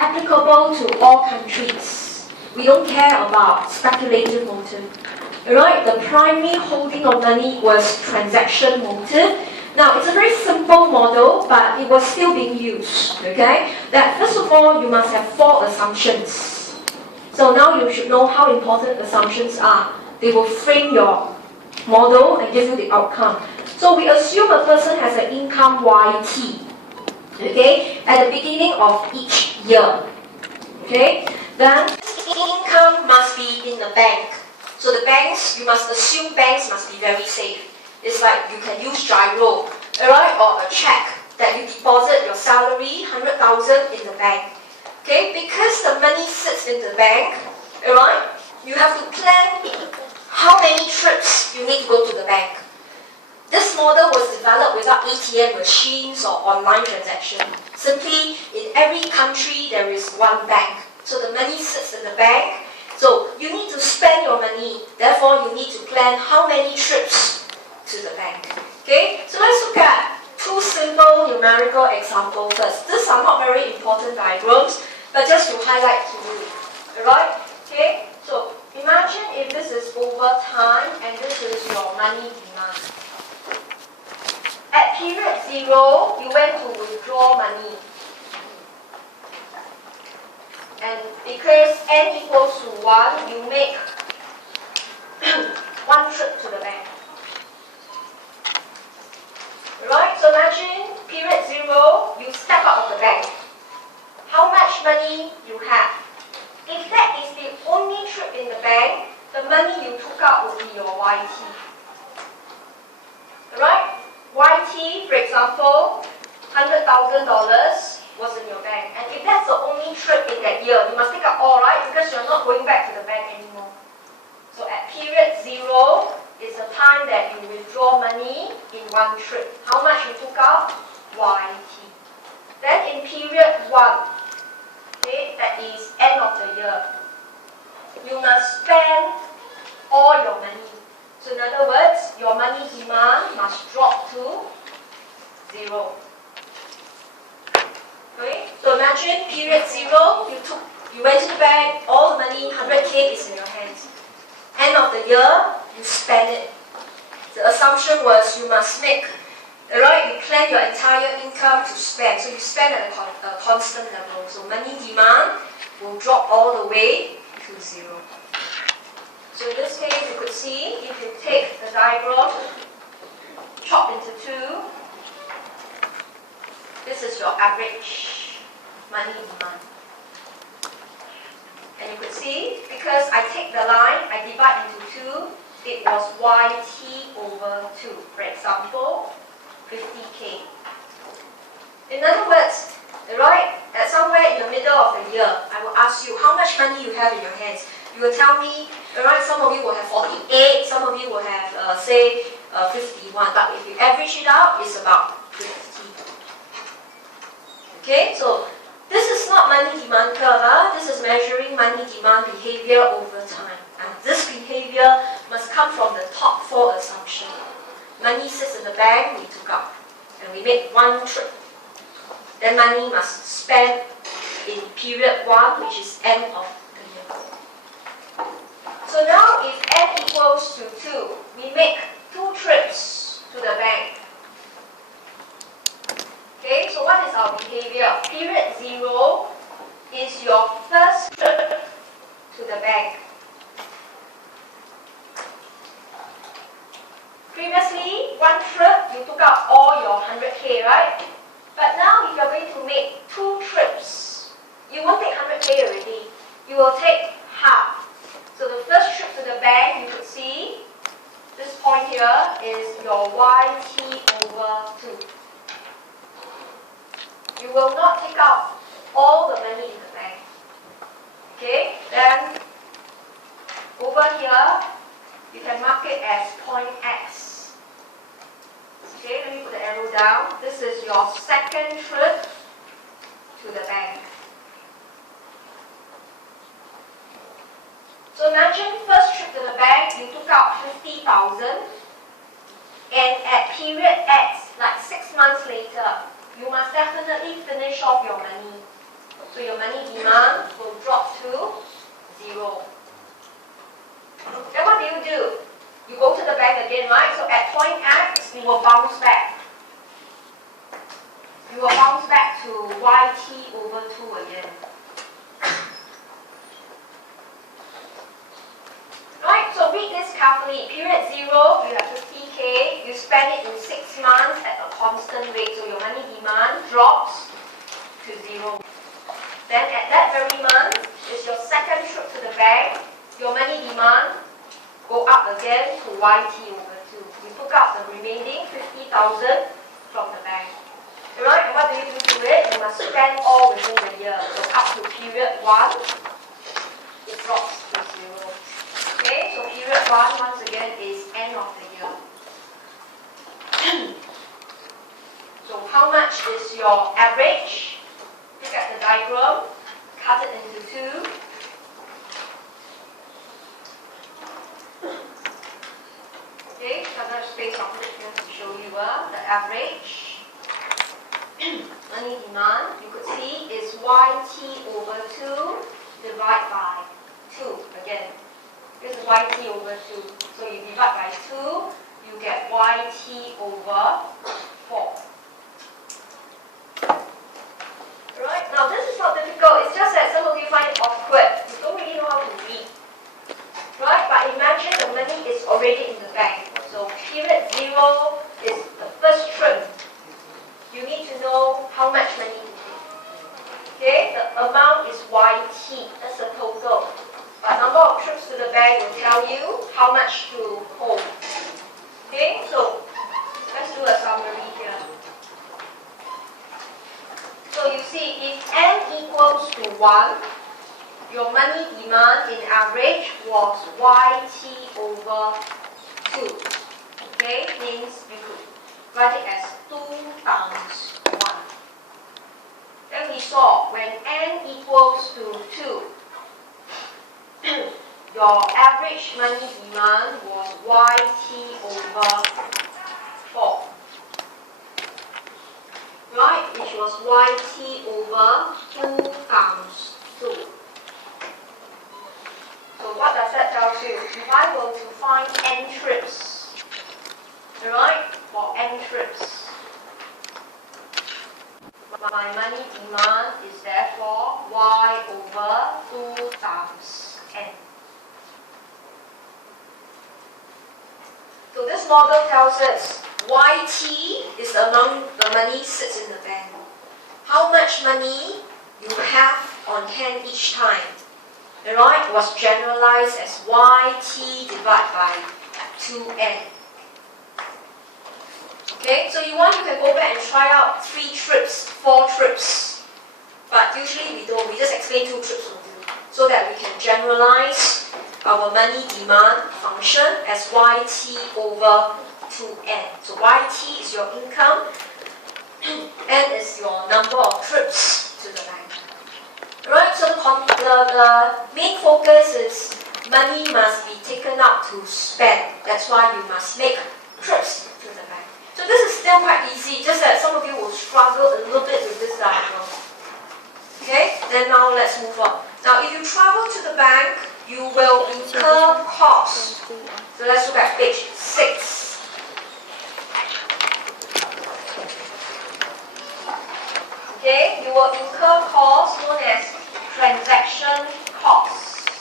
applicable to all countries. We don't care about speculative motive. Alright, the primary holding of money was transaction motive. Now, it's a very simple model, but it was still being used. Okay? That first of all, you must have 4 assumptions. So now you should know how important assumptions are. They will frame your model and give you the outcome. So we assume a person has an income YT. Okay? At the beginning of each year. Okay? Then income must be in the bank. So the banks, you must assume banks must be very safe. It's like you can use giro, alright, or a check that you deposit your salary, 100,000 in the bank. Okay, because the money sits in the bank, alright, you have to plan how many trips you need to go to the bank. This model was developed without ATM machines or online transaction. Simply, in every country there is one bank. So the money sits in the bank. So you need to spend your money. Therefore, you need to plan how many trips to the bank. Okay, so let's look at 2 simple numerical examples first. These are not very important diagrams, but just to highlight to you. Alright? Okay, so imagine if this is over time and this is your money demand. At period 0, you went to withdraw money. And because n equals to 1, you make 1 trip to the bank. Right? So imagine period 0, you step out of the bank. How much money you have? If that is the only trip in the bank, the money you took out will be your YT. Right? YT, for example, $100,000 was in your bank. And if that's the only trip in that year, you must take out all, right? Because you're not going back to the bank anymore. So at period 0, is the time that you withdraw money in 1 trip. How much you took out? YT. Then in period 1, okay, that is end of the year, you must spend all your money. So in other words, your money demand must drop to 0. Okay? So imagine period 0, you went to the bank, all the money, 100K is in your hands. End of the year, you spend it. The assumption was you must make, alright, you plan your entire income to spend. So you spend at a constant level. So money demand will drop all the way to 0. So in this case, you could see, if you take the diagram, chop into 2, this is your average money demand. And you could see, because I take the line, I divide into 2, it was YT over 2. For example, 50K. In other words, right, at somewhere in the middle of the year, I will ask you how much money you have in your hands. You will tell me, alright, some of you will have 48, some of you will have, say, 51. But if you average it out, it's about 50. Okay, so this is not money demand curve. This is measuring money demand behavior over time. And this behavior must come from the top 4 assumptions. Money sits in the bank, we took out. And we make 1 trip. Then money must spend in period 1, which is end of the year. So now if n equals to 2, we make 2 trips to the bank. Okay, so what is our behavior? Period 0 is your first trip to the bank. Previously, 1 trip, you took out all your 100K, right? But now if you're going to make 2 trips, you won't take 100K already. You will take half. So the first trip to the bank, you could see, this point here is your YT over 2. You will not take out all the money in the bank. Okay, then over here, you can mark it as point X. Okay, let me put the arrow down. This is your second trip to the bank. So imagine first trip to the bank, you took out 50,000, and at period X, like 6 months later, you must definitely finish off your money. So your money over 2 again. Right, so read this carefully. Period 0, you have 50K, you spend it in 6 months at a constant rate, so your money demand drops to 0. Then at that very month, is your second trip to the bank, your money demand go up again to YT over 2. You took out the remaining 50,000 from the bank. Alright, and what do you do to it? You must spend all within the year. So up to period 1, it drops to 0. Okay, so period 1 once again is end of the year. So how much is your average? Look at the diagram, cut it into 2. Okay, another space of it here to show you the average money demand. You could see is YT over 2 divided by 2 again. This is YT over 2. So you divide by 2, you get YT over 4. Right? Now this is not difficult, it's just that some of you find it awkward. You don't really know how to read. Right? But imagine the money is already in the bank. So period 0 is the first trip. You need to know how much money to take. Okay? The amount is YT. That's the total. But number of trips to the bank will tell you how much to hold. Okay, so let's do a summary here. So you see, if n equals to 1, your money demand in average was YT over 2. Okay, means you could write it as 2 times 1. Then we saw when n equals to 2, your average money demand was YT over 4. Right, which was YT over 2 times 2. So what does that tell you? If I were to find n trips, right, for n trips, my money demand is therefore Y over 2 times n. So this model tells us YT is the amount the money sits in the bank. How much money you have on hand each time. Alright, was generalized as YT divided by 2n. Okay, so you can go back and try out 3 trips, 4 trips. But usually we don't, we just explain 2 trips will do. So that we can generalize our money demand function as YT over 2n. So YT is your income, n is your number of trips to the bank. Right, so the main focus is money must be taken out to spend. That's why you must make trips to the bank. So this is still quite easy, just that some of you will struggle a little bit with this diagram. Okay, then now let's move on. Now if you travel to the bank, you will incur costs. So let's look at page 6. Okay, you will incur costs known as transaction costs.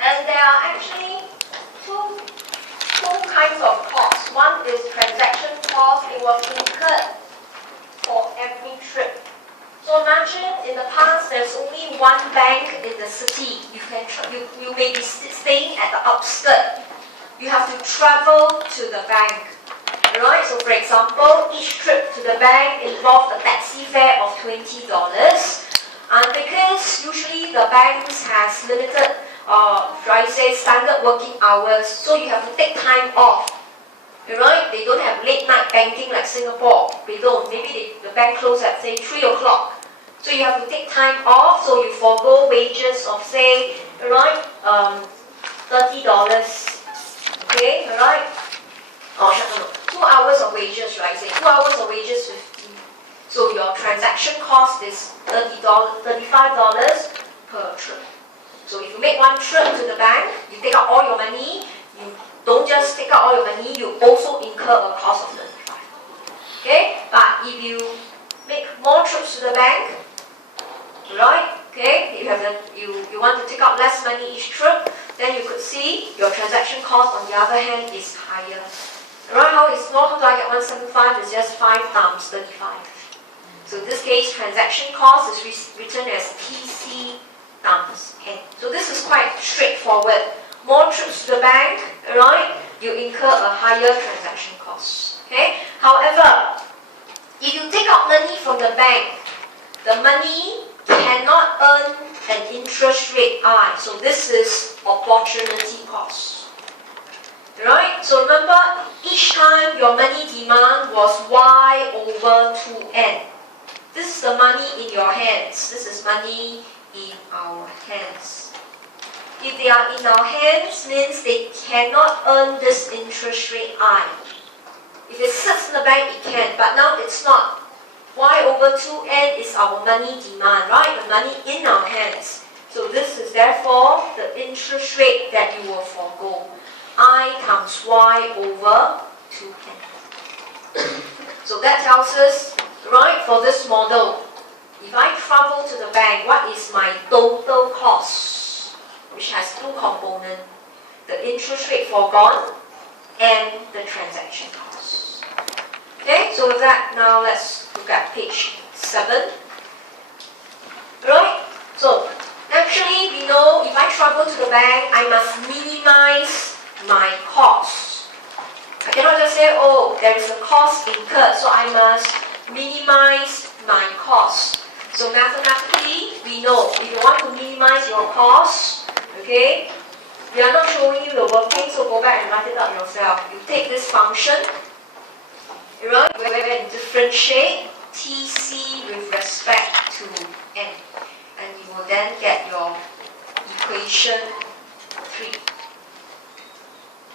And there are actually two kinds of costs. One is transaction cost. It was incurred for every trip. So imagine in the past there's only one bank in the city. You may be staying at the outskirts. You have to travel to the bank. Right? So for example, each trip to the bank involved a taxi fare of $20. And because usually the banks has limited, standard working hours, so you have to take time off. Right? They don't have late night banking like Singapore. They don't. Maybe the bank closes at say 3 o'clock. So you have to take time off. So you forego wages of say, right, $30. Okay, alright. 2 hours of wages, right? Say 2 hours of wages, 50. So your transaction cost is $35 per trip. So if you make one trip to the bank, you take out all your money. You don't just take out all your money, you also incur a cost of 35. Okay, but if you make more trips to the bank, right? Okay, you want to take out less money each trip, then you could see your transaction cost on the other hand is higher. Right? How do I get 175? It's just 5 times 35. So in this case, transaction cost is written as TC times N. So this is quite straightforward. More trips to the bank, right? You incur a higher transaction cost. Okay. However, if you take out money from the bank, the money cannot earn an interest rate I. So this is opportunity cost. Right? So remember, each time your money demand was Y over 2N. This is the money in your hands. This is money in our hands. If they are in our hands, means they cannot earn this interest rate I. If it sits in the bank, it can, but now it's not. Y over 2N is our money demand, right? The money in our hands. So this is therefore the interest rate that you will forego. I times Y over 2N. So that tells us, right, for this model, if I travel to the bank, what is my total cost? Which has 2 components. The interest rate foregone and the transaction cost. Okay, so with that, now let's look at page 7. Right? So, naturally, we know if I travel to the bank, I must minimize my cost. I cannot just say, oh, there is a cost incurred, so I must minimize my cost. So mathematically, we know if you want to minimize your cost, okay, we are not showing you the working, so go back and write it out yourself. You take this function, right, where you differentiate TC with respect to N, and you will then get your equation 3.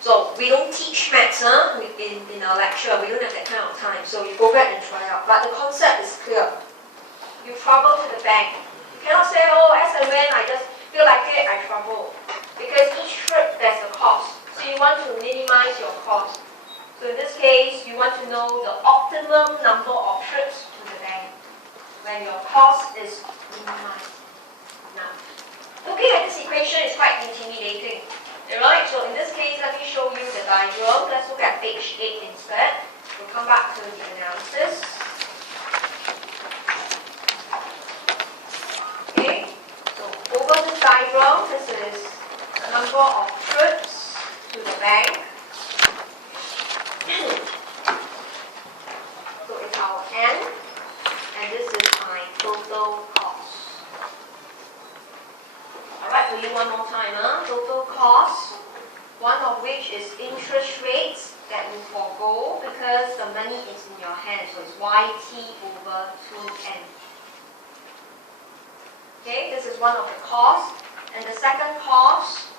So we don't teach maths in our lecture, we don't have that kind of time, so you go back and try out. But the concept is clear. You travel to the bank. You cannot say, oh, as and when I just feel like it, I travel. Because each trip there's a cost. So you want to minimize your cost. So in this case, you want to know the optimum number of trips to the bank when your cost is minimized. Now, looking at this equation is quite intimidating. Alright, so in this case, let me show you the diagram. Let's look at page 8 instead. We'll come back to the analysis. Okay, so over this diagram, this is the number of trips to the bank. So it's our N, and this is my total cost. Alright, we'll do one more time. Total cost, one of which is interest rates that will forego because the money is in your hand. So it's YT over 2N. Okay, this is one of the costs. And the second cost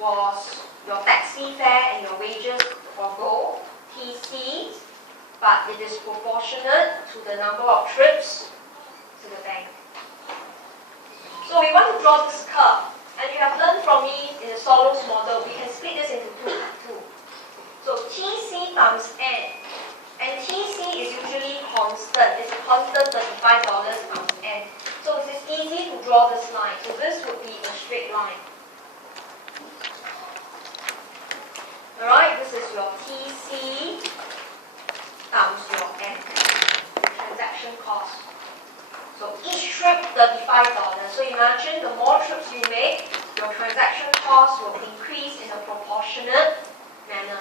was your taxi fare and your wages forego, TC, but it is proportionate to the number of trips to the bank. So we want to draw this curve. And you have learned from me in the Solos model, we can split this into two. So TC times N. And TC is usually constant. It's a constant $35 times N. So it is easy to draw this line. So this would be a straight line. Alright, this is your TC times your N. Transaction cost. So each trip, $35. So imagine the more trips you make, your transaction cost will increase in a proportionate manner.